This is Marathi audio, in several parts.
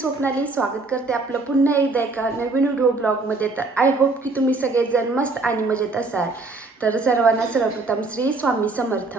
स्वप्नाली स्वागत करते आपलं पुन्हा एकदा एका नवीन व्हिडिओ ब्लॉगमध्ये तर आय होप की तुम्ही सगळेजण मस्त आणि मजेत असाल. तर सर्वांना सर्वप्रथम श्री स्वामी समर्थ.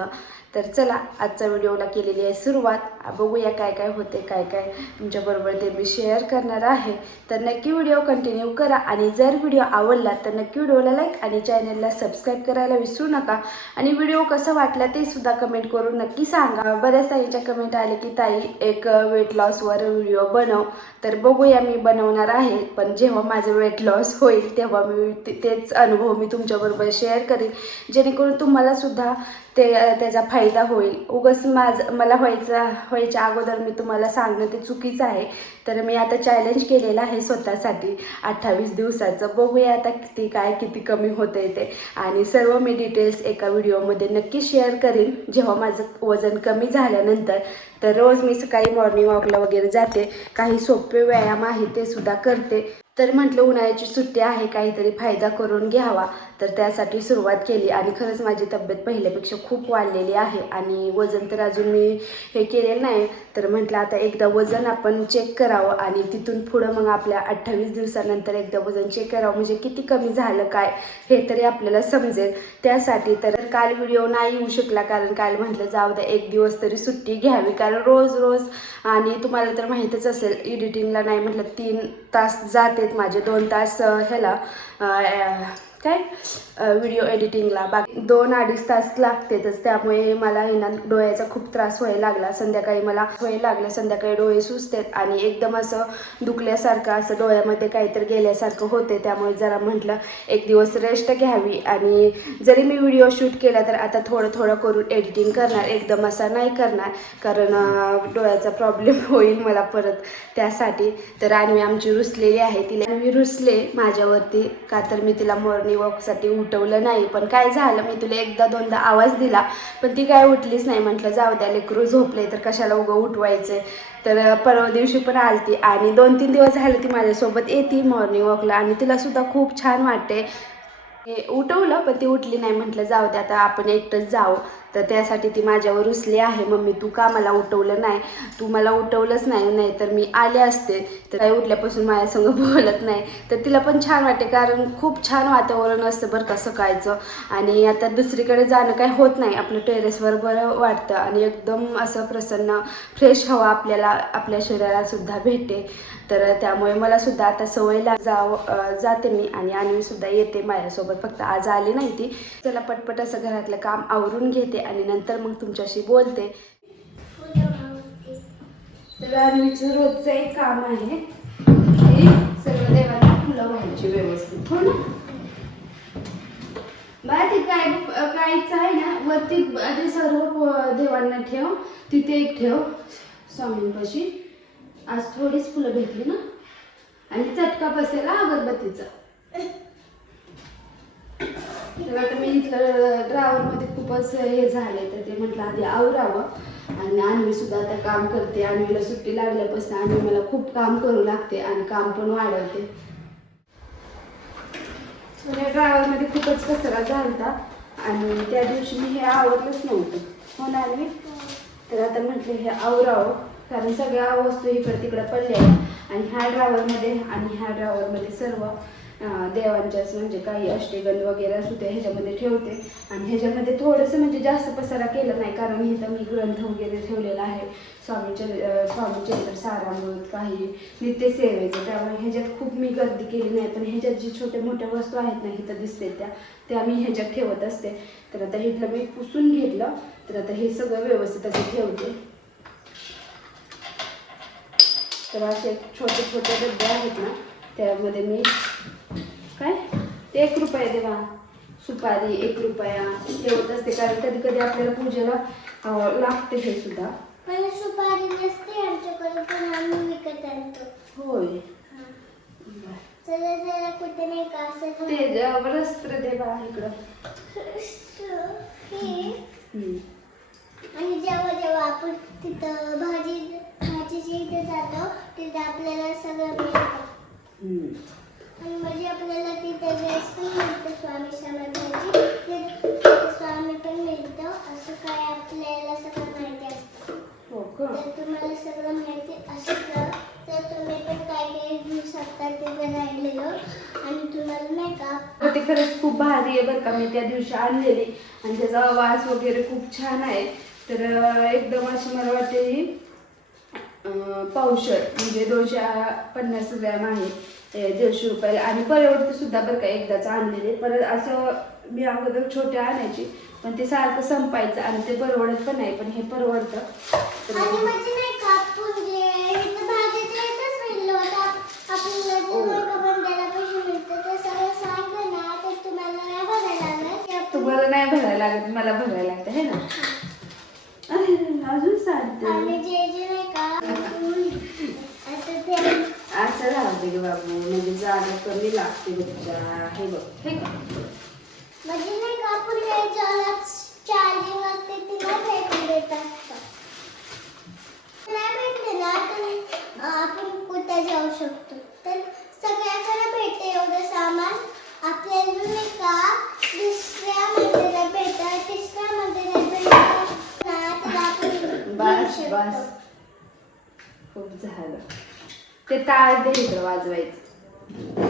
तर चला आजच्या व्हिडिओला केलेली आहे सुरुवात. बघूया काय काय होते काय काय तुमच्याबरोबर ते मी शेअर करणार आहे. तर नक्की व्हिडिओ कंटिन्यू करा आणि जर व्हिडिओ आवडला तर नक्की व्हिडिओला लाईक आणि चॅनलला सबस्क्राईब करायला विसरू नका. आणि व्हिडिओ कसा वाटला ते सुद्धा कमेंट करून नक्की सांगा. बऱ्याच ताईच्या कमेंट आले की ताई एक वेट लॉसवर व्हिडिओ बनव. तर बघूया मी बनवणार आहे. पण जेव्हा माझं वेट लॉस होईल तेव्हा मी तेच अनुभव मी तुमच्याबरोबर शेअर करेन. जेणेकरून तुम्हाला सुद्धा ते त्याचा फायदा होईल. उगाच माझ मला व्हायचा व्हायच्या अगोदर मी तुम्हाला सांगणं ते चुकीचं आहे. तर मी आता चॅलेंज केलेलं आहे स्वतःसाठी. अठ्ठावीस दिवसाचं. बघूया आता किती काय किती कमी होतं ते. आणि सर्व मी डिटेल्स एका व्हिडिओमध्ये नक्की शेअर करेन. जेव्हा माझं वजन कमी झाल्यानंतर तर रोज मी सकाळी मॉर्निंग वॉकला वगैरे जाते. काही सोपे व्यायाम आहे ते सुद्धा करते. तर म्हटलं उन्हाळ्याची सुट्टी आहे काहीतरी फायदा करून घ्यावा. तर त्यासाठी सुरुवात केली आणि खरंच माझी तब्येत पहिल्यापेक्षा खूप वाढलेली आहे आणि वजन तर अजून मी हे केलेलं नाही. तर म्हटलं आता एकदा वजन आपण चेक करावं आणि तिथून पुढं मग आपल्या अठ्ठावीस दिवसानंतर एकदा वजन चेक करावं. म्हणजे किती कमी झालं काय हे तरी आपल्याला समजेल. त्यासाठी तर काल व्हिडिओ नाही येऊ शकला कारण काल म्हटलं जाऊ द्या एक दिवस तरी सुट्टी घ्यावी. कारण रोज रोज आणि तुम्हाला तर माहीतच असेल एडिटिंगला नाही म्हटलं तीन तास आहेत माझे दोन तास ह्याला काय? व्हिडिओ एडिटिंगला बाकी दोन अडीच तास लागतेतच त्यामुळे मला ना डोळ्याचा खूप त्रास व्हायला लागला. संध्याकाळी मला व्हायला लागला. संध्याकाळी डोळे सुचतात आणि एकदम असं दुखल्यासारखं असं डोळ्यामध्ये काहीतरी गेल्यासारखं होते. त्यामुळे जरा म्हटलं एक दिवस रेस्ट घ्यावी. आणि जरी मी व्हिडिओ शूट केला तर आता थोडं थोडं करून एडिटिंग करणार. एकदम असा नाही करणार कारण डोळ्याचा प्रॉब्लेम होईल मला परत त्यासाठी. तर आणि आमची रुसलेली आहे. तिला मी रुसले माझ्यावरती. का तर मी तिला मॉर्निंग वॉकसाठी उठवलं नाही. पण काय झालं मी तुला एकदा दोनदा आवाज दिला पण ती काय उठलीच नाही. म्हटलं जाऊ द्या लेकरू झोपले तर कशाला उगं उठवायचे? तर परवा दिवशी पण आलती आणि दोन तीन दिवस झाले ती माझ्यासोबत येते मॉर्निंग वॉकला आणि तिलासुद्धा खूप छान वाटते. हे उठवलं पण ती उठली नाही. म्हटलं जाऊ द्या आता आपण एकटंच जाऊ. तर त्यासाठी ती माझ्यावर रुसली आहे. मम्मी तू का मला उठवलं नाही? तू मला उठवलंच नाही. नाही तर मी आले असते. तर काही उठल्यापासून माझ्यासंग बोलत नाही. तर तिला पण छान वाटते कारण खूप छान वातावरण असतं बरं का सकाळचं. आणि आता दुसरीकडे जाणं काही होत नाही. आपलं टेरेसवर बरं वाटतं. आणि एकदम असं प्रसन्न फ्रेश हवा आपल्याला आपल्या शरीरालासुद्धा भेटते. तर त्यामुळे मला सुद्धा आता सवयला जावं जाव जाते मी. आणि अन्वी सुद्धा येते माझ्यासोबत. फक्त आज आली नाही ती. चला पटपट असं घरातलं काम आवरून घेते. आणि नंतर मग तुमच्याशी बोलते. तर रोजचं एक काम आहे की सर्व देवाला फुलं व्हायची व्यवस्थित हो ना? बा ते काय काहीच आहे ना वरती ते सर्व देवांना ठेव तिथे एक ठेव स्वामींपाशी. आज थोडीच फुलं भेटली ना? आणि चटका बसेल अगरबत्तीचा. तर आता मी इथलं ड्रावरमध्ये खूपच हे झालंय तर ते म्हटलं आधी आवरावं. आणि अन्वी सुद्धा आता काम करते अन्वीला सुट्टी लागल्यापासून अन्वी मला खूप काम करू लागते आणि काम पण वाढवते. तर मध्ये ड्रायव्हरमध्ये खूपच कचरा झालता आणि त्या दिवशी मी हे आवडलंच नव्हतं. हो ना तर आता म्हटलं हे आवरावं कारण सगळ्या वस्तू इकडे तिकडे पडल्या आहेत. आणि ह्या ड्रायव्हरमध्ये आणि ह्या ड्रायव्हरमध्ये सर्व देवांच्याच म्हणजे काही अष्टगंध वगैरे असू ते ह्याच्यामध्ये ठेवते. आणि ह्याच्यामध्ये थोडंसं म्हणजे जास्त पसारा केला नाही कारण इथं मी ग्रंथ वगैरे ठेवलेला आहे. स्वामीचे अं, स्वामीचरित्र सारामृत काही नित्यसेवेचं त्यामुळे ह्याच्यात खूप मी गर्दी केली नाही पण ह्याच्यात जी छोट्या मोठ्या वस्तू आहेत ना इथं दिसते त्या त्या मी ह्याच्यात ठेवत असते. तर आता इथलं मी पुसून घेतलं तर आता हे सगळं व्यवस्थित असं ठेवते. तर असे छोटे छोटे डबे आहेत ना त्यामध्ये मी काय? ते एक रुपया देवा. सुपारी एक रुपया. ठेवत असते. कारण कधी कधी आपल्याला पूजेला लागते हे सुद्धा. मला सुपारी नसते आमच्याकडे पण आम्ही विकत आणतो. होय. चला जरा कुठे नाही का असं ते वस्त्र देवा इकडं. आणि जेव्हा जेव्हा आपण तिथं भाजी भाजीच्या इथे जातो तिथे आपल्याला सगळं मिळतं. आणि म्हणजे आपल्याला तिथे ड्रेस पण मिळतो. स्वामी समर्थांची. ते स्वामी पण असं काय माहिती असतं. हो का? तुम्हाला सगळं माहिती असलं तर तुम्ही पण काय घेऊ शकता तिथे राहिलेलो. आणि तुम्हाला नाही का हो, ते खरंच खूप भारी आहे बरं का. मी त्या दिवशी आणलेली. आणि त्याचा वास वगैरे खूप छान आहे. तर एकदम अशी मला वाटते ही अं, म्हणजे दोनशे पन्नास ग्रॅम आहे. ते दीडशे रुपयाला. आणि परवडते सुद्धा बरं का एकदाच आणलेले. परत असं मी अगोदर छोटे आणायची पण ते सारखं संपायचं आणि ते परवडत पण नाही पण हे परवडतं. तुम्हाला नाही भरायला लागत मला भरायला लागतं है ना? अजून सांगते आणि जे जे नाही का आता ते असं ग बाबू. म्हणजे जागा कमी लागते बच्चा हे बघ. हे का म्हणजे नाही का आपण याच्याला चार्जिंग असते तिला भेटून देत नाही भेटले ना तर आपण कुठे जाऊ शकतो? तर सगळ्याकडे भेटते एवढं सामान आपल्याला नाही का दुसऱ्या मंदिरात भेटतं तिसऱ्या मंदिरात भेटतं ना तर आपण घेऊ बस शकतो. बस खूप झालं ते टाळ दे इकडं वाजवायचं.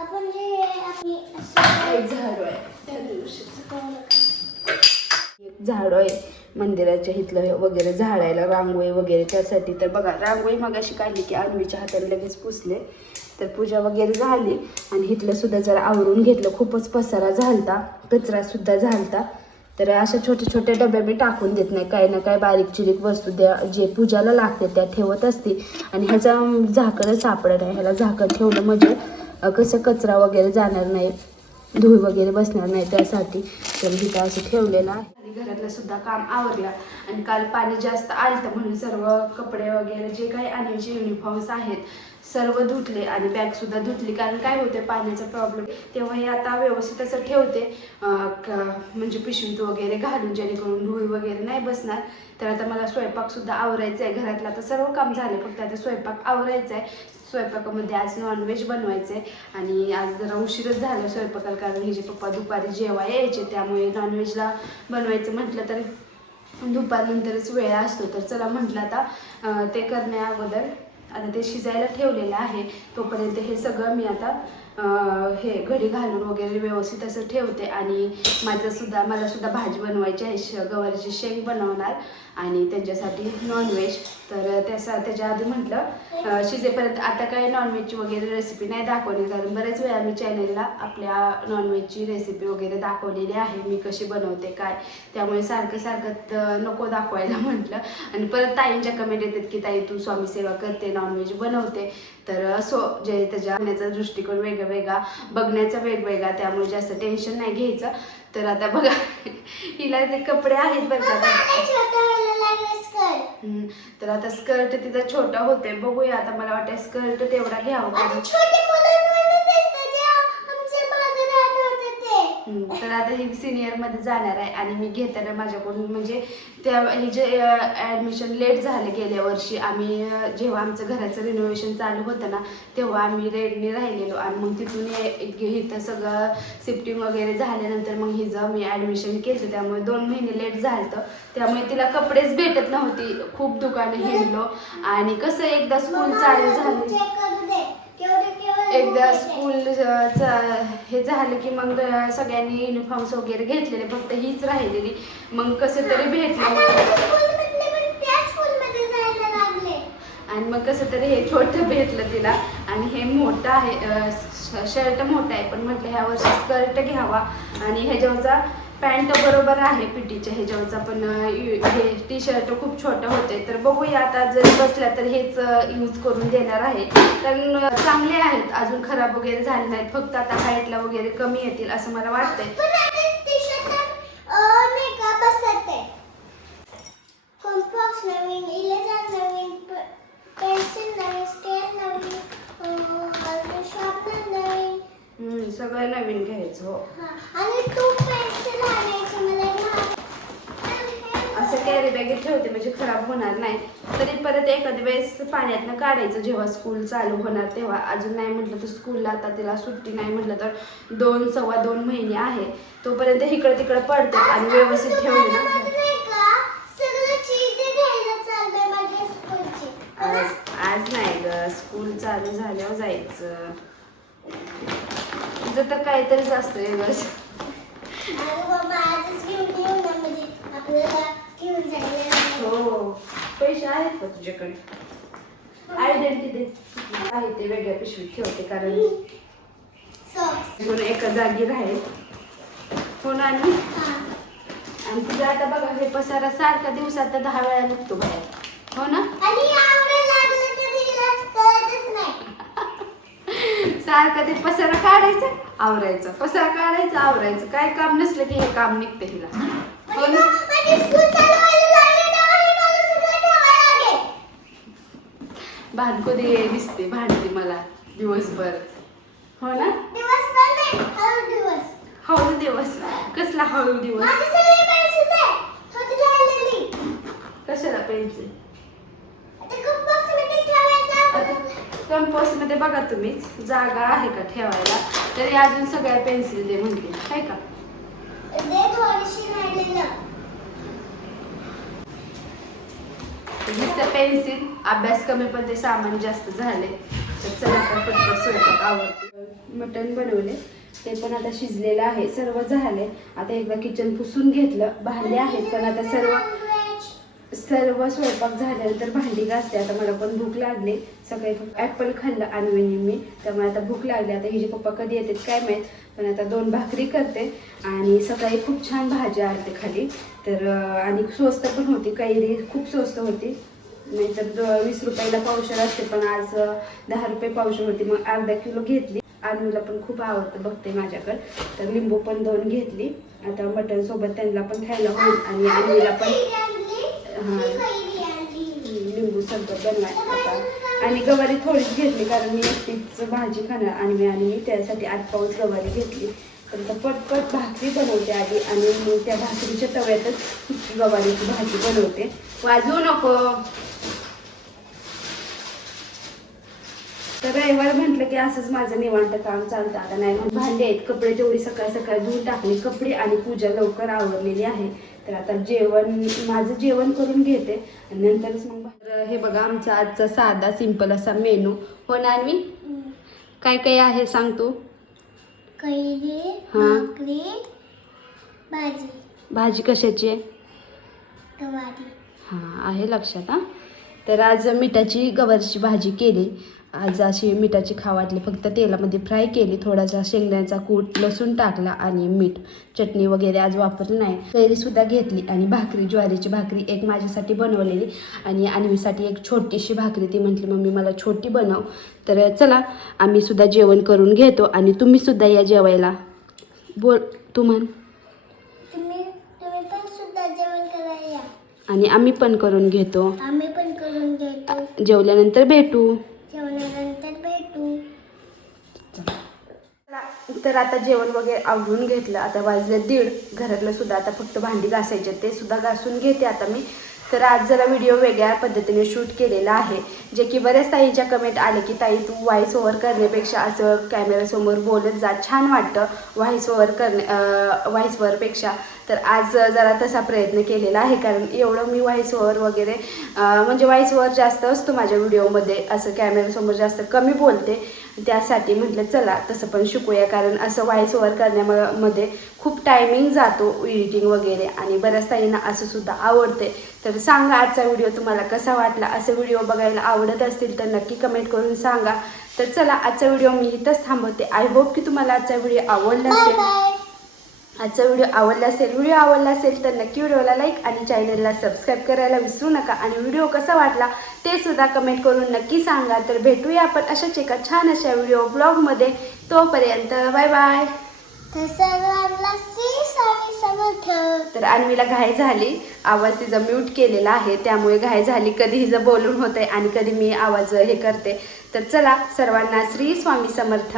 आपण जे आपली असं एक झाडू आहे त्या दिवशीचं. एक झाड आहे मंदिराच्या इथलं वगैरे झाडायला रांगोळी वगैरे त्यासाठी. तर बघा रांगोळी मग अशी काढली की अन्वीच्या हाताने लगेच पुसले. तर पूजा वगैरे झाली. आणि इथलं सुद्धा जरा आवरून घेतलं. खूपच पसारा झालता कचरा सुद्धा झालता. तर अशा छोटे छोटे डबे मी टाकून देत नाही. काही ना काही बारीक चिरीक वस्तू द्या जे पूजाला लागते त्या ठेवत असते. आणि ह्याचा झाकणच सापडत नाही. ह्याला झाकण ठेवलं म्हणजे कसं कचरा वगैरे जाणार नाही. धूळ वगैरे बसणार नाही त्यासाठी. तर हिथं असं ठेवलेलं आहे. आणि घरातलं सुद्धा काम आवरलं. आणि काल पाणी जास्त आलं म्हणून सर्व कपडे वगैरे जे काही आणि जे युनिफॉर्म्स आहेत सर्व धुतले आणि बॅग सुद्धा धुतली. कारण काय होते पाण्याचा प्रॉब्लेम तेव्हा हे आता व्यवस्थित असं ठेवते. म्हणजे पिशवीत वगैरे घालून जेणेकरून धूळ वगैरे नाही बसणार. तर आता मला स्वयंपाक सुद्धा आवरायचा आहे घरातला आता सर्व काम झाले फक्त आता स्वयंपाक आवरायचा आहे स्वयंपाकामध्ये आज नॉनव्हेज बनवायचं आहे आणि आज जरा उशीरच झालं स्वयंपाकाला कारण हिचे पप्पा दुपारी जेव्हा यायचे त्यामुळे नॉनव्हेजला बनवायचं म्हटलं तर दुपारनंतरच वेळ असतो. तर चला म्हटलं आता ते करण्या अगोदर आता ते शिजायला ठेवलेलं आहे. तोपर्यंत हे सगळं मी आता हे घडी घालून वगैरे व्यवस्थित असं ठेवते आणि माझंसुद्धा मला सुद्धा भाजी बनवायची आहे श गवारीची शेंग बनवणार आणि त्यांच्यासाठी नॉनव्हेज तर त्याचा त्याच्या आधी म्हटलं शिजेपर्यंत आता काय नॉनव्हेजची वगैरे रेसिपी नाही दाखवली कारण बरेच वेळा मी चॅनलला आपल्या नॉनव्हेजची रेसिपी वगैरे दाखवलेली आहे मी कशी बनवते काय. त्यामुळे सारखं सारखं नको दाखवायला म्हटलं. आणि परत ताईंच्या कमेंट येतात की ताई तू स्वामी सेवा करते नॉनव्हेज बनवते. तर असो जे त्याच्या आणण्याचा दृष्टिकोन वेगळा वेगळा बघण्याचा वेगवेगळा त्यामुळे जास्त टेन्शन नाही घ्यायचं. तर आता बघा हिला ते कपडे आहेत. हम्म, तर आता स्कर्ट तिचा छोटा होते बघूया आता मला वाटतं स्कर्ट तेवढा घ्यावं. तर आता ही सिनियरमध्ये जाणार आहे आणि मी घेताना माझ्याकडून म्हणजे त्या हे जे ॲडमिशन लेट झाले गेल्या वर्षी आम्ही जेव्हा आमचं घराचं रिनोव्हेशन चालू होतं ना तेव्हा आम्ही रेडनी राहिलेलो आणि मग तिथून इथं सगळं शिफ्टिंग वगैरे झाल्यानंतर मग हिचं मी ॲडमिशन केलं. त्यामुळे दोन महिने लेट झालं त्यामुळे तिला कपडेच भेटत नव्हती. खूप दुकानं हिंडलो. आणि कसं एकदा स्कूल चालू झाली एकदा. स्कूल हे झालं की मग सगळ्यांनी युनिफॉर्म्स वगैरे घेतलेले फक्त हीच राहिलेली मग कसं तरी भेटलं. आणि मग कसं तरी हे छोटं भेटलं तिला आणि हे मोठं आहे शर्ट मोठं आहे पण म्हटलं ह्या वर्षी स्कर्ट घ्यावा आणि ह्याच्यावरचा पॅन्ट बरोबर आहे पिटीच्या ह्याच्यावरचा पण हे टी शर्ट खूप छोटं होते. तर बघूया आता जर बसल्या तर हेच यूज करून देणार आहे. कारण चांगले आहेत. अजून खराब वगैरे झाले नाहीत. फक्त आता हाईटला वगैरे कमी येतील असं मला वाटतंय. आहे. नवीन, इरेजर नवीन, पेन्सिल नवीन, स्केल नवीन, अं, अजून sharpener नवीन. हम्म, सगळं नवीन घ्यायचं हो. असं कॅरी बॅगेत ठेवते म्हणजे खराब होणार नाही. तरी परत एखाद्या वेळेस पाण्यातनं काढायचं जेव्हा स्कूल चालू होणार तेव्हा. अजून नाही म्हटलं तर स्कूलला आता तिला सुट्टी नाही म्हटलं तर दोन सव्वा दोन महिने आहे. तोपर्यंत इकडं तिकडं पडते आणि व्यवस्थित ठेवली ना. आज नाही ग स्कूल चालू झाल्यावर जायचं. तुझं तर काहीतरीच असतं वेगळंच अरे हो पैसे आहेत का तुझ्याकडे? आयडेंटिटी आहे ते वेगळ्या पिशवीत ठेवते कारण सॉक्स म्हणून एका जागी राहील हो ना आणि? आणि तुझं आता बघा हे पसारा सारखा दिवसात तर दहा वेळा निघतो बाहेर. हो ना आणि आवडायला लागलं तरी हिला कळतच नाही सारखं ते पसारा काढायचं? आवरायचं. पसारा काढायचं आवरायचं. काय काम नसलं की हे काम निघतं हिला. लागेल भानकुदी दिसते भांडते मला दिवसभर. हो ना? हळू दिवस. कसला हळू दिवस? कशाला पेन्सिल? ठेवायचा कंपोस्टमध्ये बघा तुम्हीच. जागा आहे का ठेवायला? तरी अजून सगळ्या पेन्सिल दे म्हणते. काय का? नुसतं पेन्सिल अभ्यास कमी पण ते सामान जास्त झाले. तर चला पटकन स्वयंपाक आवडते मटण बनवले. ते पण आता शिजलेलं आहे. सर्व झाले. आता एकदा किचन पुसून घेतलं. भांडे आहेत पण आता सर्व सर्व स्वयंपाक झाल्यानंतर भांडी घासते. आता मला पण भूक लागली. सकाळी फक्त ॲपल खाल्लं आणवेनी मी. त्यामुळे आता भूक लागली. आता हिजे पप्पा कधी येतात काय माहीत. पण आता दोन भाकरी करते. आणि सकाळी खूप छान भाजी आणते खाली. तर आणि स्वस्त पण होती. कैरी खूप स्वस्त होती. नाहीतर द- वीस रुपयाला पावशर असते. पण आज दहा रुपये पावशर होती. मग अर्धा किलो घेतली. आणूला पण खूप आवडतं बघते माझ्याकडे. तर लिंबू पण दोन घेतली. आता मटण सोबत त्यांना पण खायला होईल. आणि आणवीला पण लिंबू सरबत बनवाय आणि गवारी थोडीच घेतली कारण मी एकटीच भाजी खाणार आणि मी आणि मी त्यासाठी आठ पाऊस गवारी घेतली. तर पटपट भाकरी बनवते आधी आणि मग त्या भाकरीच्या तव्यातच गवारीची भाजी बनवते. वाजवू नको. तर रविवार म्हटलं की असंच माझं निवांत काम चालतं. आता नाही भांडे आहेत कपडे तेवढी सकाळी सकाळी धुवून टाकले. कपडे आणि पूजा लवकर आवरलेली आहे. तर आता जेवण माझं जेवण करून घेते आणि नंतरच मग हे बघा आमचा आजचा साधा सिंपल असा मेनू हो ना मी काय काय आहे सांग तू? कैरी हा. भाकरी भाजी. भाजी कशाची आहे? गवारी. हां आहे लक्षात हां. तर आज मिठाची गवारची भाजी केली. आज अशी मिठाची खा वाटली. फक्त तेलामध्ये फ्राय केली. थोडासा शेंगदाण्याचा कूट लसूण टाकला आणि मीठ चटणी वगैरे आज वापरली नाही. कैरीसुद्धा घेतली आणि भाकरी ज्वारीची भाकरी एक माझ्यासाठी बनवलेली आणि आणवीसाठी एक छोटीशी भाकरी. ती म्हटली मम्मी मला छोटी बनव. तर चला आम्ही सुद्धा जेवण करून घेतो आणि तुम्ही सुद्धा या जेवायला. बोल तू म्हण. आणि आम्ही पण करून घेतो. आम्ही पण करून घेतो. जेवल्यानंतर भेटू जेवणानंतर भेटू तर आता जेवण वगैरे आवरून घेतलं. आता वाजले दीड. घरातलं सुद्धा आता फक्त भांडी घासायचे ते सुद्धा घासून घेते आता मी. तर आज जरा व्हिडिओ वेगळ्या पद्धतीने शूट केलेला आहे. जे की बऱ्याच ताईंच्या कमेंट आले की ताई तू व्हॉइस ओव्हर करण्यापेक्षा असं कॅमेऱ्यासमोर बोलत जा. छान वाटतं व्हॉइस ओव्हर करणे व्हॉइस ओव्हरपेक्षा तर आज जरा तसा प्रयत्न केलेला आहे. कारण एवढं मी व्हॉइस ओव्हर वगैरे म्हणजे व्हॉइस ओव्हर जास्त असतो माझ्या व्हिडिओमध्ये असं कॅमेऱ्यासमोर जास्त कमी बोलते. त्यासाठी म्हटलं चला तसं पण शिकूया. कारण असं व्हॉइस ओव्हर करण्यामध्ये खूप टायमिंग जातो एडिटिंग वगैरे आणि बऱ्याच ताईंना असं सुद्धा आवडते तर सांगा आजचा व्हिडिओ तुम्हाला कसा वाटला? असे व्हिडिओ बघायला आवडत असतील तर नक्की कमेंट करून सांगा. तर चला आजचा व्हिडिओ मी इथंच थांबवते. आय होप की तुम्हाला आजचा व्हिडिओ आवडला असेल. आजचा व्हिडिओ आवडला असेल व्हिडिओ आवडला असेल तर नक्की व्हिडिओला लाईक आणि चॅनलला सबस्क्राईब करायला विसरू नका. आणि व्हिडिओ कसा वाटला ते सुद्धा कमेंट करून नक्की सांगा. तर भेटूया आपण अशाच एका छान अशा व्हिडिओ ब्लॉगमध्ये तोपर्यंत बाय बाय तर सर्वांना श्री स्वामी समर्थ. तर अन्वीला घाई झाली. आवाज तिचा म्यूट केलेला आहे. त्यामुळे घाई झाली. कधी हिचं बोलून होतंय आणि कधी मी आवाज हे करते. तर चला सर्वांना श्री स्वामी समर्थ.